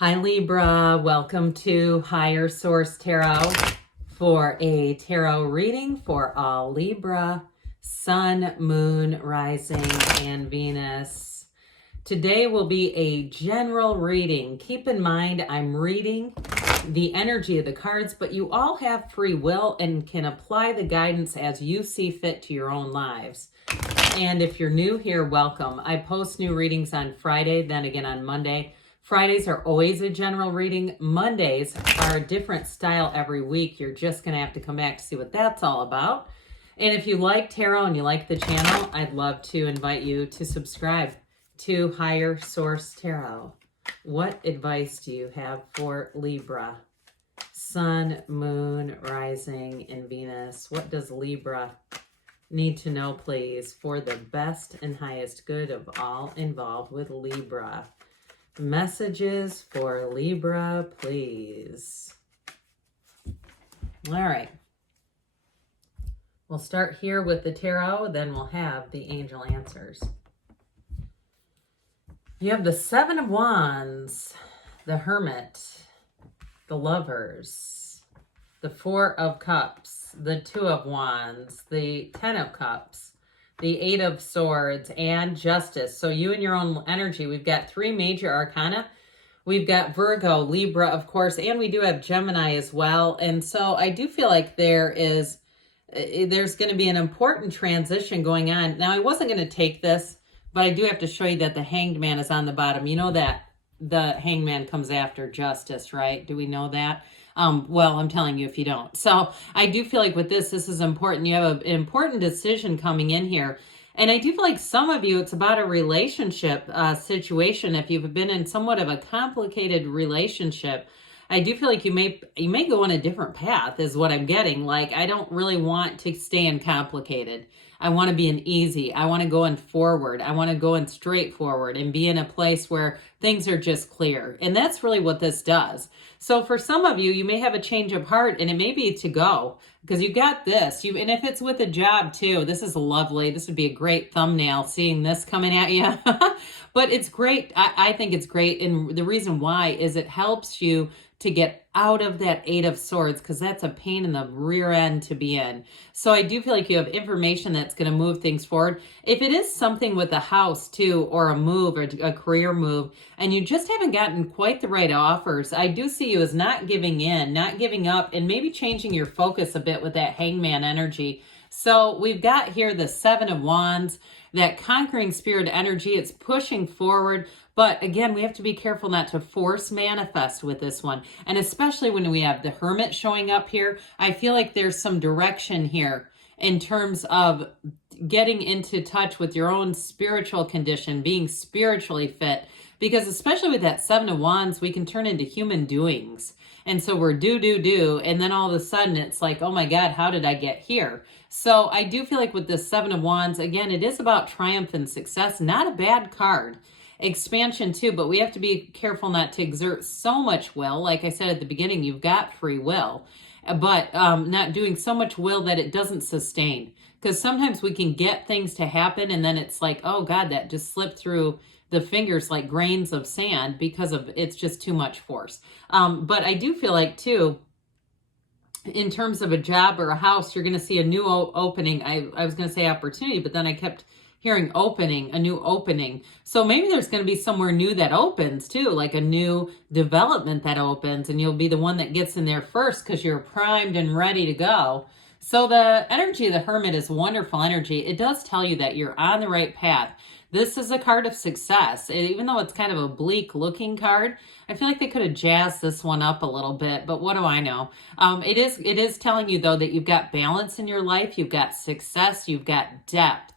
Hi Libra, welcome to Higher Source Tarot for a tarot reading for all Libra, Sun, Moon, Rising, and Venus. Today will be a general reading. Keep in mind I'm reading the energy of the cards, but you all have free will and can apply the guidance as you see fit to your own lives. And if you're new here, welcome. I post new readings on Friday, then again on Monday. Fridays are always a general reading. Mondays are a different style every week. You're just going to have to come back to see what that's all about. And if you like tarot and you like the channel, I'd love to invite you to subscribe to Higher Source Tarot. What advice do you have for Libra? Sun, Moon, Rising, and Venus. What does Libra need to know, please, for the best and highest good of all involved with Libra? Messages for Libra, please. All right. We'll start here with the tarot, then we'll have the angel answers. You have the Seven of Wands, the Hermit, the Lovers, the Four of Cups, the Two of Wands, the Ten of Cups, the Eight of Swords, and Justice. So you and your own energy. We've got three major arcana. We've got Virgo, Libra, of course, and we do have Gemini as well. And so I do feel like there's going to be an important transition going on. Now, I wasn't going to take this, but I do have to show you that the Hanged Man is on the bottom. You know that the Hanged Man comes after Justice, right? Do we know that? Well, I'm telling you if you don't. So I do feel like with this is important. You have an important decision coming in here. And I do feel like some of you, it's about a relationship situation. If you've been in somewhat of a complicated relationship, I do feel like you may go on a different path is what I'm getting. Like, I don't really want to stay in complicated. I want to be in easy. I want to go in forward. I want to go in straightforward and be in a place where things are just clear. And that's really what this does. So for some of you, you may have a change of heart and it may be to go because you got this. And if it's with a job too, this is lovely. This would be a great thumbnail seeing this coming at you. But it's great. I think it's great. And the reason why is it helps you to get out of that Eight of Swords because that's a pain in the rear end to be in. So I do feel like you have information that's going to move things forward. If it is something with a house too, or a move or a career move, and you just haven't gotten quite the right offers, I do see you as not giving in, not giving up, and maybe changing your focus a bit with that Hangman energy. So we've got here the Seven of Wands, that conquering spirit energy. It's pushing forward. But again, we have to be careful not to force manifest with this one. And especially when we have the Hermit showing up here, I feel like there's some direction here in terms of getting into touch with your own spiritual condition, being spiritually fit. Because especially with that Seven of Wands, we can turn into human doings. And so we're do. And then all of a sudden it's like, oh my God, how did I get here? So I do feel like with this Seven of Wands, again, it is about triumph and success. Not a bad card. Expansion too, but we have to be careful not to exert so much will. Like I said at the beginning, you've got free will, but not doing so much will that it doesn't sustain. Because sometimes we can get things to happen and then it's like, oh God, that just slipped through the fingers like grains of sand because of it's just too much force. But I do feel like too, in terms of a job or a house, you're going to see a new opening. I was going to say opportunity, but then I kept hearing opening, a new opening. So maybe there's going to be somewhere new that opens too, like a new development that opens, and you'll be the one that gets in there first because you're primed and ready to go. So the energy of the Hermit is wonderful energy. It does tell you that you're on the right path. This is a card of success. Even though it's kind of a bleak looking card, I feel like they could have jazzed this one up a little bit, but what do I know? It is telling you though that you've got balance in your life, you've got success, you've got depth.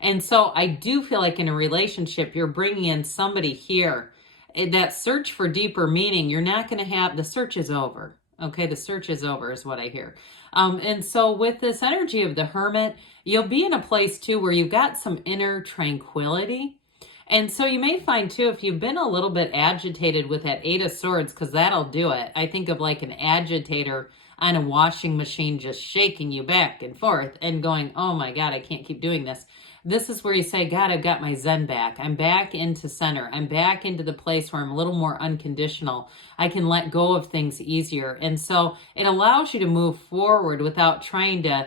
And so I do feel like in a relationship, you're bringing in somebody here. That search for deeper meaning, you're not going to have, the search is over. Okay, the search is over is what I hear. And so with this energy of the Hermit, you'll be in a place too where you've got some inner tranquility. And so you may find too, if you've been a little bit agitated with that Eight of Swords, because that'll do it. I think of like an agitator on a washing machine just shaking you back and forth and going, oh my God, I can't keep doing this. this is where you say, God, I've got my Zen back. I'm back into center. I'm back into the place where I'm a little more unconditional. I can let go of things easier. And so it allows you to move forward without trying to,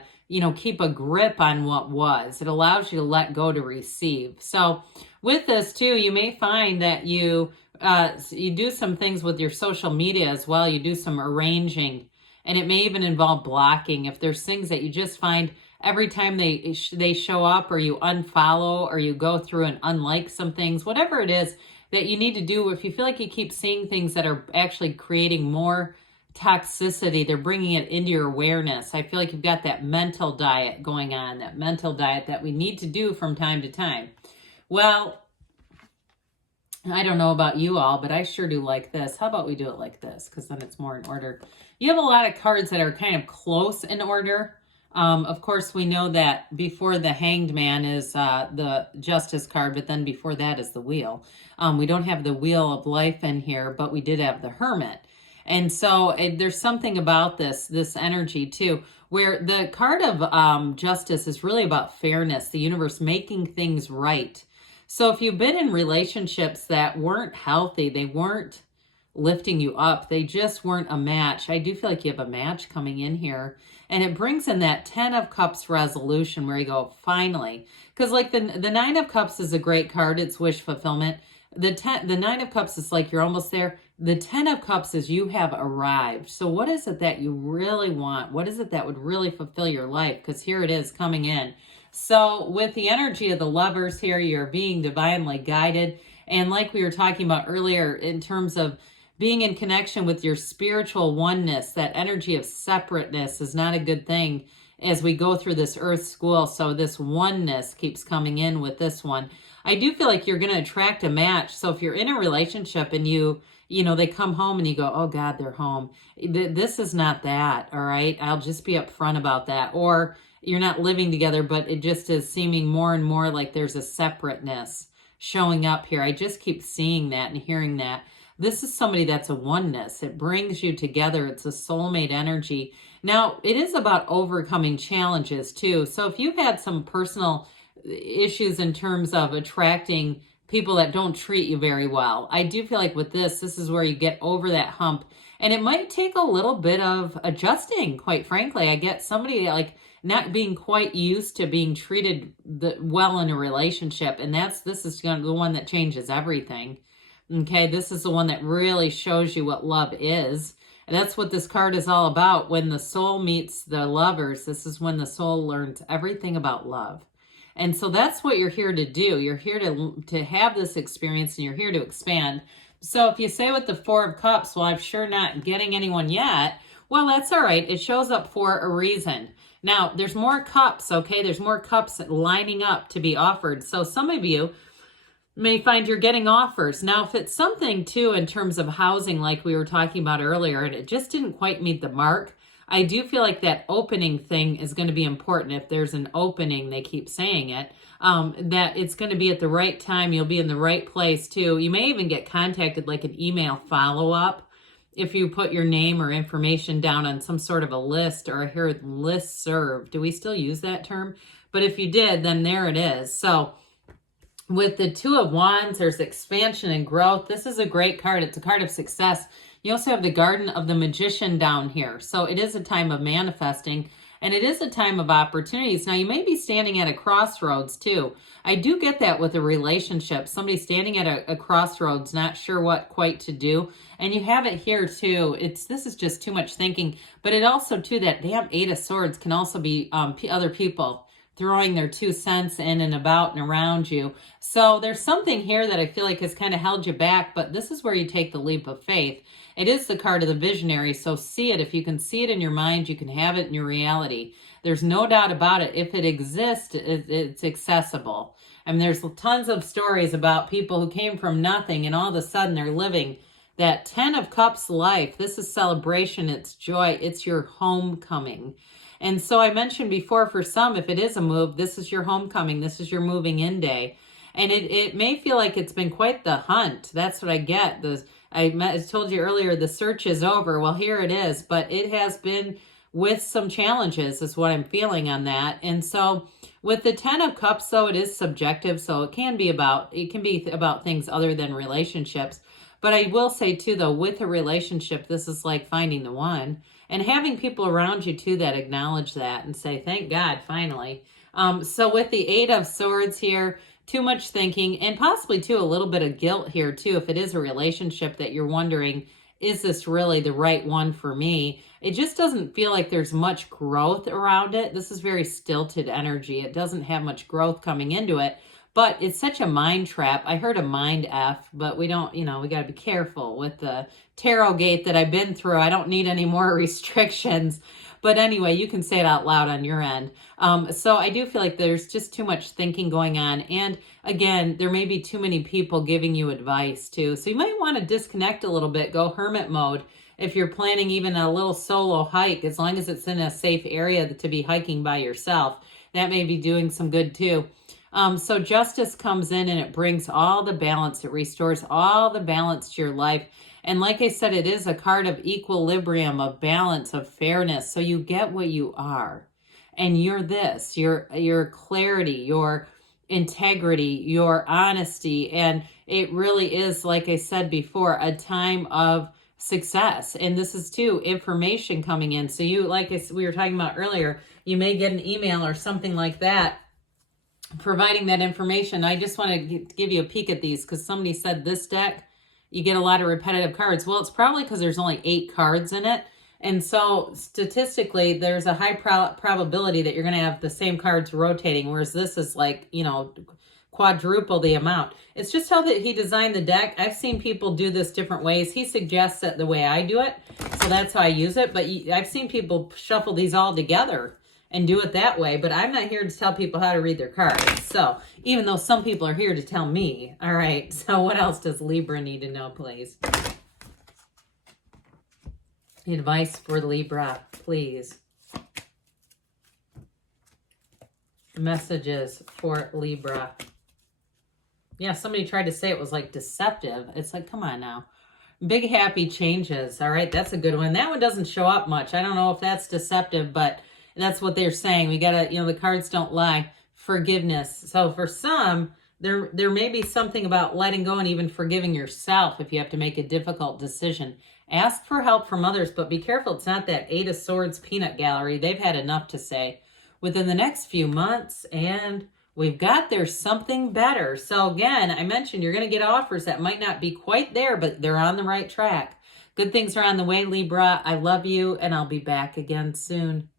keep a grip on what was. It allows you to let go, to receive. So with this too, you may find that you do some things with your social media as well. You do some arranging, and it may even involve blocking. If there's things that you just find every time they show up, or you unfollow, or you go through and unlike some things, whatever it is that you need to do, if you feel like you keep seeing things that are actually creating more toxicity, they're bringing it into your awareness. I feel like you've got that mental diet going on, that mental diet that we need to do from time to time. Well, I don't know about you all, but I sure do like this. How about we do it like this? Because then it's more in order. You have a lot of cards that are kind of close in order. Of course, we know that before the Hanged Man is the Justice card, but then before that is the Wheel. We don't have the Wheel of Life in here, but we did have the Hermit. And so there's something about this energy too, where the card of Justice is really about fairness, the universe making things right. So if you've been in relationships that weren't healthy, they weren't lifting you up, they just weren't a match, I do feel like you have a match coming in here. And it brings in that 10 of Cups resolution where you go, finally. Because like the 9 of Cups is a great card. It's wish fulfillment. The 9 of Cups is like you're almost there. The 10 of Cups is you have arrived. So what is it that you really want? What is it that would really fulfill your life? Because here it is coming in. So with the energy of the Lovers here, you're being divinely guided. And like we were talking about earlier, in terms of being in connection with your spiritual oneness, that energy of separateness is not a good thing as we go through this earth school. So this oneness keeps coming in with this one. I do feel like you're going to attract a match. So if you're in a relationship and they come home and you go, oh God, they're home. This is not that. All right. I'll just be upfront about that. Or you're not living together, but it just is seeming more and more like there's a separateness showing up here. I just keep seeing that and hearing that. This is somebody that's a oneness. It brings you together. It's a soulmate energy. Now, it is about overcoming challenges too. So if you've had some personal issues in terms of attracting people that don't treat you very well, I do feel like with this is where you get over that hump. And it might take a little bit of adjusting, quite frankly. I get somebody like not being quite used to being treated well in a relationship. And this is the one that changes everything. Okay, this is the one that really shows you what love is. And that's what this card is all about. When the soul meets the lovers, this is when the soul learns everything about love. And so that's what you're here to do. You're here to have this experience, and you're here to expand. So if you say with the 4 of Cups, well, I'm sure not getting anyone yet, well, that's all right. It shows up for a reason. Now, there's more cups, okay? There's more cups lining up to be offered. So some of you may find you're getting offers. Now, if it's something too in terms of housing, like we were talking about earlier, and it just didn't quite meet the mark, I do feel like that opening thing is going to be important. If there's an opening, they keep saying it, that it's going to be at the right time. You'll be in the right place too. You may even get contacted, like an email follow-up, if you put your name or information down on some sort of a list, or here, listserv. Do we still use that term? But if you did, then there it is. So with the 2 of Wands, there's expansion and growth. This is a great card. It's a card of success. You also have the Garden of the Magician down here. So it is a time of manifesting, and it is a time of opportunities. Now, you may be standing at a crossroads too. I do get that with a relationship. Somebody standing at a crossroads, not sure what quite to do. And you have it here too. This is just too much thinking. But it also too, that damn 8 of Swords can also be other people throwing their 2 cents in and about and around you. So there's something here that I feel like has kind of held you back, but this is where you take the leap of faith. It is the card of the visionary, so see it. If you can see it in your mind, you can have it in your reality. There's no doubt about it. If it exists, it's accessible. I mean, there's tons of stories about people who came from nothing and all of a sudden they're living that 10 of Cups life. This is celebration. It's joy. It's your homecoming. And so I mentioned before, for some, if it is a move, this is your homecoming. This is your moving in day. And it may feel like it's been quite the hunt. That's what I get. I told you earlier, the search is over. Well, here it is. But it has been with some challenges is what I'm feeling on that. And so with the 10 of Cups, though, it is subjective. So it can be about things other than relationships. But I will say too, though, with a relationship, this is like finding the one and having people around you too that acknowledge that and say, thank God, finally. So with the 8 of Swords here, too much thinking and possibly too a little bit of guilt here too. If it is a relationship that you're wondering, is this really the right one for me? It just doesn't feel like there's much growth around it. This is very stilted energy. It doesn't have much growth coming into it, but it's such a mind trap. I heard a mind F, but we don't, we got to be careful with the tarot gate that I've been through. I don't need any more restrictions. But anyway, you can say it out loud on your end. So I do feel like there's just too much thinking going on. And again, there may be too many people giving you advice too. So you might want to disconnect a little bit, go hermit mode. If you're planning even a little solo hike, as long as it's in a safe area to be hiking by yourself, that may be doing some good too. So justice comes in and it brings all the balance. It restores all the balance to your life. And like I said, it is a card of equilibrium, of balance, of fairness. So you get what you are. And you're this, your clarity, your integrity, your honesty. And it really is, like I said before, a time of success. And this is too information coming in. So you, like we were talking about earlier, you may get an email or something like that providing that information. I just want to give you a peek at these because somebody said this deck, you get a lot of repetitive cards. Well, it's probably because there's only 8 cards in it. And so statistically, there's a high probability that you're going to have the same cards rotating, whereas this is like, quadruple the amount. It's just how that he designed the deck. I've seen people do this different ways. He suggests it the way I do it, so that's how I use it. But I've seen people shuffle these all together and do it that way, but I'm not here to tell people how to read their cards. So even though some people are here to tell me. All right, so what else does Libra need to know, please? Advice for Libra, please. Messages for Libra. Yeah, somebody tried to say it was like deceptive. It's like, come on now. Big happy changes. All right, that's a good one. That one doesn't show up much. I don't know if that's deceptive, but that's what they're saying. We got to, the cards don't lie. Forgiveness. So for some, there may be something about letting go and even forgiving yourself if you have to make a difficult decision. Ask for help from others, but be careful. It's not that 8 of Swords peanut gallery. They've had enough to say within the next few months, and we've got there's something better. So again, I mentioned you're going to get offers that might not be quite there, but they're on the right track. Good things are on the way, Libra. I love you, and I'll be back again soon.